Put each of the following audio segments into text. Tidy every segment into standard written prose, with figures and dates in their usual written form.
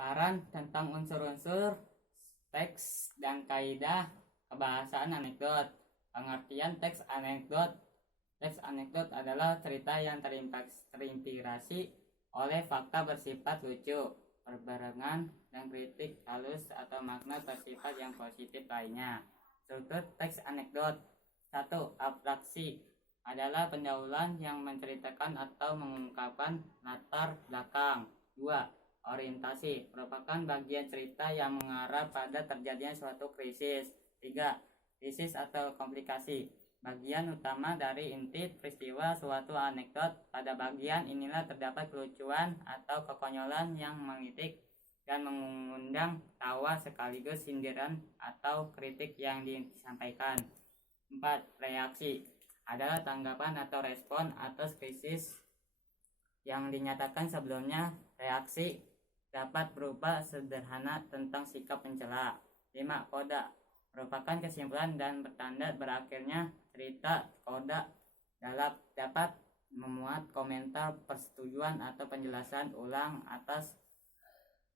Paparan tentang unsur-unsur teks dan kaidah kebahasaan anekdot. Pengertian teks anekdot. Teks anekdot adalah cerita yang terinspirasi oleh fakta bersifat lucu, berbarengan dan kritik halus atau makna bersifat yang positif lainnya. Struktur teks anekdot. 1. Abstraksi adalah pendahuluan yang menceritakan atau mengungkapkan latar belakang. 2. Orientasi merupakan bagian cerita yang mengarah pada terjadinya suatu krisis. 3. Krisis atau komplikasi bagian utama dari inti peristiwa suatu anekdot. Pada bagian inilah terdapat kelucuan atau kekonyolan yang mengitik dan mengundang tawa sekaligus sindiran atau kritik yang disampaikan. 4. Reaksi adalah tanggapan atau respon atas krisis yang dinyatakan sebelumnya. Reaksi dapat berupa sederhana tentang sikap mencela. 5. Koda merupakan kesimpulan dan bertanda berakhirnya cerita. Koda dapat memuat komentar, persetujuan atau penjelasan ulang atas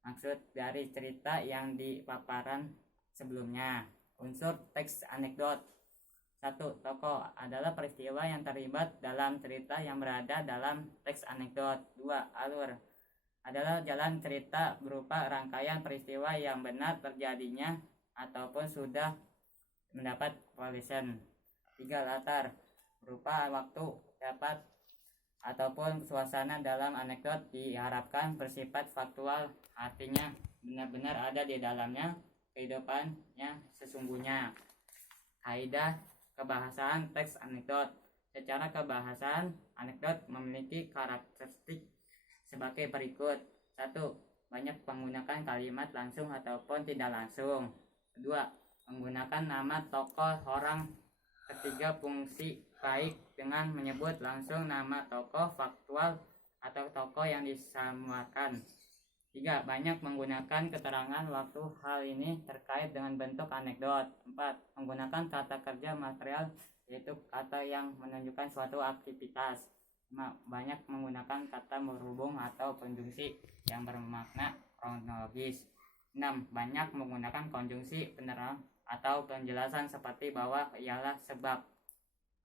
maksud dari cerita yang dipaparan sebelumnya. Unsur teks anekdot. 1. Tokoh adalah peristiwa yang terlibat dalam cerita yang berada dalam teks anekdot. 2. Alur adalah jalan cerita berupa rangkaian peristiwa yang benar terjadinya ataupun sudah mendapat progression. 3. Latar berupa waktu, dapat ataupun suasana dalam anekdot diharapkan bersifat faktual, artinya benar-benar ada di dalamnya kehidupannya sesungguhnya. Kaidah kebahasaan teks anekdot. Secara kebahasaan, anekdot memiliki karakteristik sebagai berikut. 1. Banyak menggunakan kalimat langsung ataupun tidak langsung. 2. Menggunakan nama tokoh orang. 3. Fungsi baik dengan menyebut langsung nama tokoh faktual atau tokoh yang disamakan. 3. Banyak menggunakan keterangan waktu. Hal ini terkait dengan bentuk anekdot. 4. Menggunakan kata kerja material, yaitu kata yang menunjukkan suatu aktivitas. 5. Banyak menggunakan kata berhubung atau konjungsi yang bermakna kronologis. 6. Banyak menggunakan konjungsi penerang atau penjelasan seperti bahwa ialah sebab.